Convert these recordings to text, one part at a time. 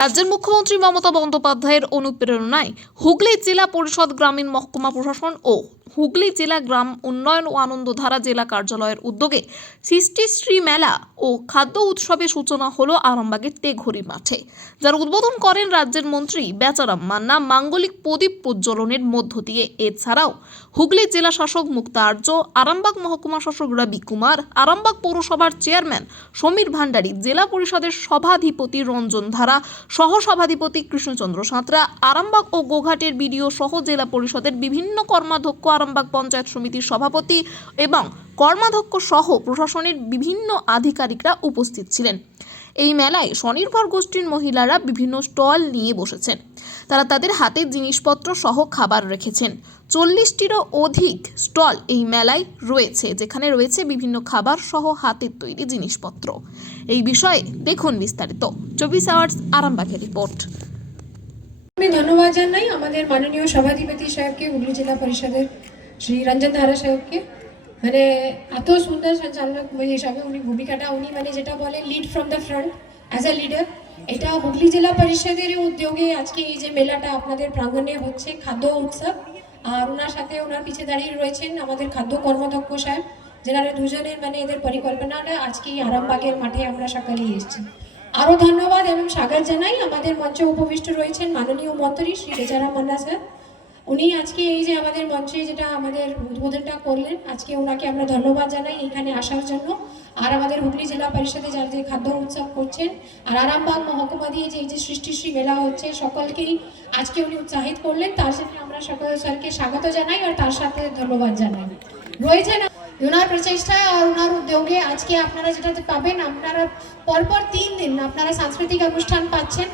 রাজ্যের মুখ্যমন্ত্রী মমতা বন্দ্যোপাধ্যায়ের অনুপ্রেরণায় হুগলি জেলা পরিষদ, গ্রামীণ মহকুমা প্রশাসন ও হুগলি জেলা গ্রাম উন্নয়ন ও আনন্দধারা জেলা কার্যালয়ের উদ্যোগে সৃষ্টিশ্রী মেলা ও খাদ্য উৎসবের সূচনা হলো আরামবাগের তেঘরি মাঠে, যার উদ্বোধন করেন রাজ্যের মন্ত্রী বেচারাম মান্না মাঙ্গলিক প্রদীপ প্রজ্বলনের মধ্য দিয়ে। এছাড়াও হুগলি জেলা শাসক মুক্তা আর্য, আরামবাগ মহকুমা শাসক রবি কুমার, আরামবাগ পৌরসভার চেয়ারম্যান সমীর ভান্ডারী, জেলা পরিষদের সভাধিপতি রঞ্জন ধারা, সহসভাধিপতি কৃষ্ণচন্দ্র সাঁতরা, আরামবাগ ও গোঘাটের বিডিও সহ জেলা পরিষদের বিভিন্ন কর্মাধ্যক্ষ, আরামবাগ পঞ্চায়েত সমিতির সভাপতি এবং কর্মাধ্যক্ষ সহ প্রশাসনের বিভিন্ন আধিকারিকরা উপস্থিত ছিলেন। এই মেলায় স্বনির্ভর গোষ্ঠীর মহিলারা বিভিন্ন স্টল নিয়ে বসেছেন। তারা তাদের হাতের জিনিসপত্র সহ খাবার রেখেছেন। 40টিরও অধিক স্টল এই মেলায় রয়েছে, যেখানে রয়েছে বিভিন্ন খাবার সহ হাতের তৈরি জিনিসপত্র। এই বিষয়ে দেখুন বিস্তারিত। 24 আওয়ার্স আরামবাগের রিপোর্ট। আমি ধন্যবাদ জানাই আমাদের মাননীয় সভাধিপতি সাহেবকে, হুগলি জেলা পরিষদের শ্রী রঞ্জন ধারা সাহেবকে। মানে এত সুন্দর সঞ্চালক হিসাবে উনি ভূমিকাটা মানে যেটা বলে lead from the front as a leader. এটা হুগলি জেলা পরিষদের উদ্যোগে আজকে এই যে মেলাটা আপনাদের প্রাঙ্গণে হচ্ছে খাদ্য উৎসব, আর ওনার সাথে ওনার পিছিয়ে দাঁড়িয়ে রয়েছেন আমাদের খাদ্য কর্মাধ্যক্ষ সাহেব, যেনারা দুজনের এদের পরিকল্পনাটা আজকে এই আরামবাগের মাঠে আমরা সকালেই এসেছি। আরও ধন্যবাদ এবং স্বাগত জানাই আমাদের মঞ্চে উপবিষ্ট রয়েছেন মাননীয় মন্ত্রী শ্রী বেচারাম মান্না স্যার। উনি আজকে এই যে আমাদের মঞ্চে যেটা আমাদের উদ্বোধনটা করলেন, আজকে ওনাকে আমরা ধন্যবাদ জানাই এখানে আসার জন্য। আর আমাদের হুগলি জেলা পরিষদে যারা যে খাদ্য উৎসব করছেন, আর আরামবাগ মহকুমা দিয়ে যে এই যে সৃষ্টিশ্রী মেলা হচ্ছে, সকলকেই আজকে উনি উৎসাহিত করলেন। তার সাথে আমরা সকল স্যারকে স্বাগত জানাই আর তার সাথে ধন্যবাদ জানাই। রয়েছেন ওনার প্রচেষ্টায় আর ওনার উদ্যোগে আজকে আপনারা যেটা পাবেন, আপনারা পরপর 3 দিন আপনারা সাংস্কৃতিক অনুষ্ঠান পাচ্ছেন।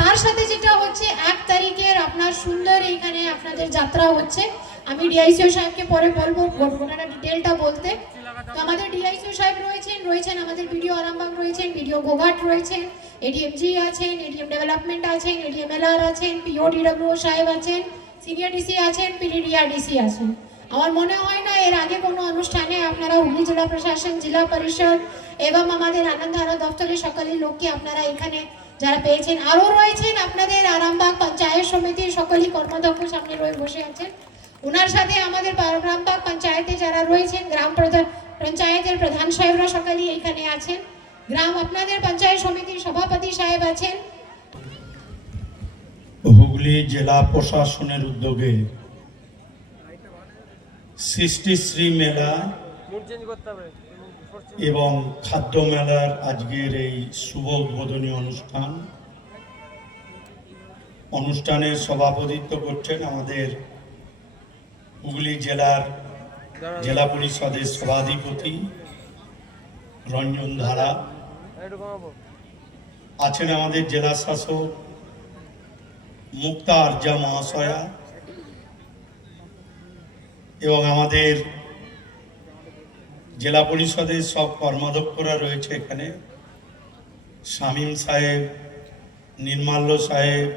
তার সাথে যেটা হচ্ছে 1 তারিখের আপনার সুন্দর এখানে আপনাদের যাত্রা হচ্ছে। আমি ডিআইসিও সাহেবকে পরে বলবো ওনারা ডিটেলটা বলতে। তো আমাদের ডিআইসিও সাহেব রয়েছেন আমাদের বিডিও আরামবাগ রয়েছেন, বিডিও গোঘাট রয়েছেন, এডিএমজি আছেন, এডিএম ডেভেলপমেন্ট আছেন, এডিএম এলআর আছেন, পিওডিডব্লিউ সাহেব আছেন, সিনিয়র ডিসি আছেন, পিডিডিআরডিসি আছেন। আমার মনে হয় না এর আগে কোনো অনুষ্ঠানে আপনারা হুগলি জেলা প্রশাসন, জেলা পরিষদ এবং আমাদের আনন্দধারা দপ্তরের সকলের লোককে আপনারা এখানে যারা পেয়েছেন। আরও রয়েছেন আপনাদের আরামবাগ পঞ্চায়েত সমিতির সকলেই কর্মাধ্যক্ষ সামনে বসে আছেন। ওনার সাথে আমাদের আরামবাগ পঞ্চায়েতে যারা রয়েছেন, গ্রাম পঞ্চায়েতের প্রধান সাহেবরা সকলেই এখানে আছেন। আপনাদের পঞ্চায়েত সমিতির সভাপতি সাহেব আছেন। হুগলি জেলা প্রশাসনের উদ্যোগে সৃষ্টিশ্রী মেলা এবং খাদ্য মেলার আজকের এই শুভ উদ্বোধনী অনুষ্ঠানের সভাপতিত্ব করছেন আমাদের হুগলি জেলা পরিষদের সভাধিপতি রঞ্জন ধারা, আছেন আমাদের জেলা শাসক মুক্তা আর্যা মহাশয়া এবং আমাদের জেলা পরিষদের সব কর্মাধ্যক্ষরা রয়েছে এখানে, শামীম সাহেব, নির্মাল্য সাহেব,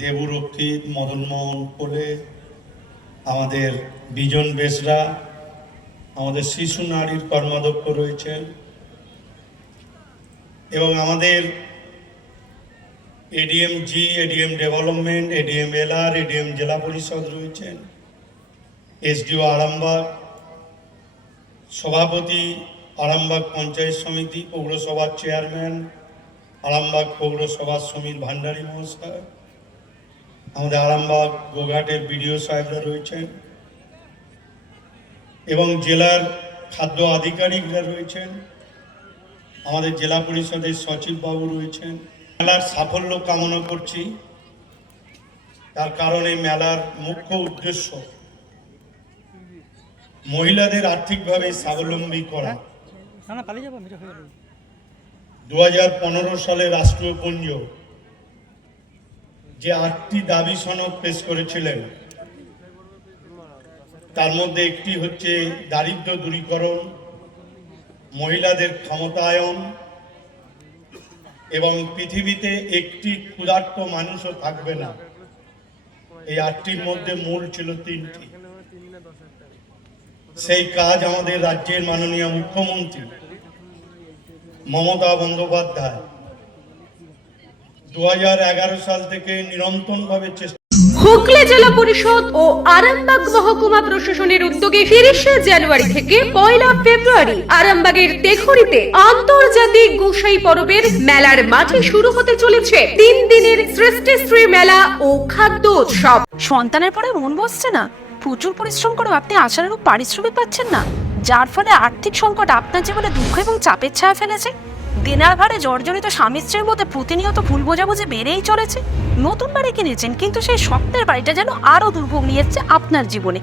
দেবুরক্ষিত, মদনমোহন কোলে, আমাদের বিজন বেসরা, আমাদের শিশু নারীর কর্মাধ্যক্ষ রয়েছেন এবং আমাদের ADMG, ADM development, ADM LR, ADM জেলা পরিষদ রয়েছেন, এসডিও আরামবাগ, সভাপতি আরামবাগ পঞ্চায়েত সমিতি, পৌরসভার চেয়ারম্যান আরামবাগ পৌরসভার সমীর ভান্ডারী মহাশয়, আমাদের আরামবাগ গোঘাটের বিডিও সাহেবরা রয়েছেন এবং জেলার খাদ্য আধিকারিকরা রয়েছেন, আমাদের জেলা পরিষদের সচিববাবু রয়েছেন। মেলার সাফল্য কামনা করছি, তার কারণ এই মেলার মুখ্য উদ্দেশ্য মহিলাদের আর্থিকভাবে স্বাবলম্বী করা। 2015 সালে রাষ্ট্রপুঞ্জ যে 8টি দাবি সনদ পেশ করেছিলেন, তার মধ্যে একটি হচ্ছে দারিদ্র্য দূরীকরণ, মহিলাদের ক্ষমতায়ন এবং পৃথিবীতে একটি ক্ষুধার্ত মানুষও থাকবে না। এই 8টির মধ্যে মূল ছিল 3টি। সেই কাজ আমাদের রাজ্যের মাননীয় মুখ্যমন্ত্রী মমতা বন্দ্যোপাধ্যায় 2011 সাল থেকে নিরন্তরভাবে চেষ্টা হুগলি জেলা পরিষদ ও আরামবাগ মহকুমা প্রশাসনের উদ্যোগে 30শে জানুয়ারি থেকে 1 ফেব্রুয়ারি আরামবাগের তেঘরিতে আন্তর্জাতিক গোসাই পরবের মেলার মাঠে শুরু হতে চলেছে 3 দিনের সৃষ্টিশ্রী মেলা ও খাদ্য উৎসব। সন্তানের পরে মন বসছে না, প্রচুর পরিশ্রম করেও আপনি আশানুরূপ পারিশ্রমিক পাচ্ছেন না, যার ফলে আর্থিক সংকট আপনার জীবনে দুঃখ এবং চাপের ছায়া ফেলেছে। দিনার ভারে জর্জরিত স্বামী স্ত্রীর মধ্যে প্রতিনিয়ত ভুল বোঝাবুঝি বেড়েই চলেছে। নতুন বাড়ি কিনেছেন, কিন্তু সেই স্বপ্নের বাড়িটা যেন আরো দুর্ভোগ নিয়ে এসছে আপনার জীবনে।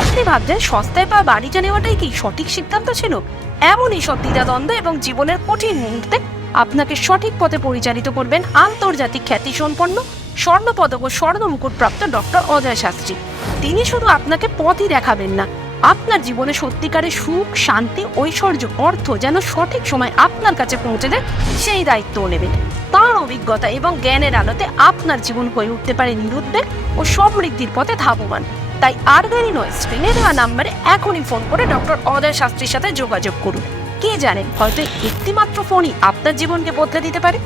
আপনি ভাবছেন সস্তায় পাওয়া বাড়িটা নেওয়াটাই কি সঠিক সিদ্ধান্ত ছিল? এমনই সব দ্বিধাদ্বন্দ্ব এবং জীবনের কঠিন মুহূর্তে আপনাকে সঠিক পথে পরিচালিত করবেন আন্তর্জাতিক খ্যাতিসম্পন্ন স্বর্ণপদক ও স্বর্ণ মুকুটপ্রাপ্ত ডক্টর অজয় শাস্ত্রী। তিনি শুধু আপনাকে পথই দেখাবেন না, আপনার জীবনে সত্যিকারের সুখ, শান্তি, ঐশ্বর্য, অর্থ যেন সঠিক সময় আপনার কাছে পৌঁছে দেয় সেই দায়িত্বও নেবেন। তার অভিজ্ঞতা এবং জ্ঞানের আলোতে আপনার জীবন হয়ে উঠতে পারে নিরুদ্বেগ ও সমৃদ্ধির পথে ধাবমান। তাই আর দেরি নয়, স্ক্রিনে দেওয়া নাম্বারে এখনই ফোন করে ডক্টর অজয় শাস্ত্রীর সাথে যোগাযোগ করুন। কে জানেন, হয়তো একটিমাত্র ফোনই আপনার জীবনকে বদলে দিতে পারে।